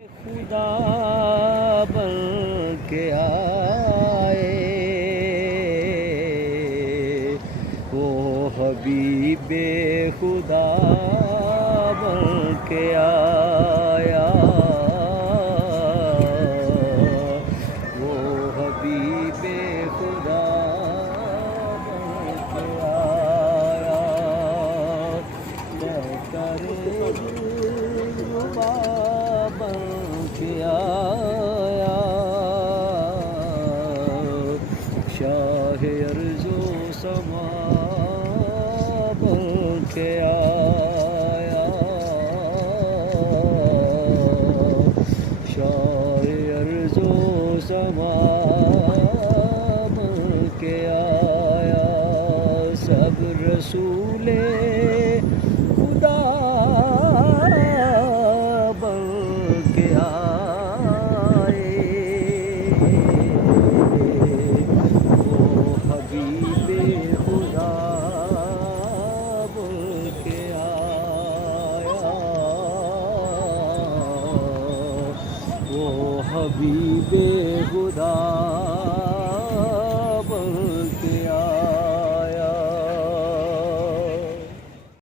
خدا بن کے آئے وہ حبیب خدا بن کے آیا، وہ حبیب خدا بن کے آیا، بہتر دلربا بن کے آیا، شاہ ارض و سما بن کے آیا، شاہ ارض و سما بن کے آیا، سب رسول خدا بن کے آئے، وہ حبیب خدا بن کے آیا، وہ حبیب خدا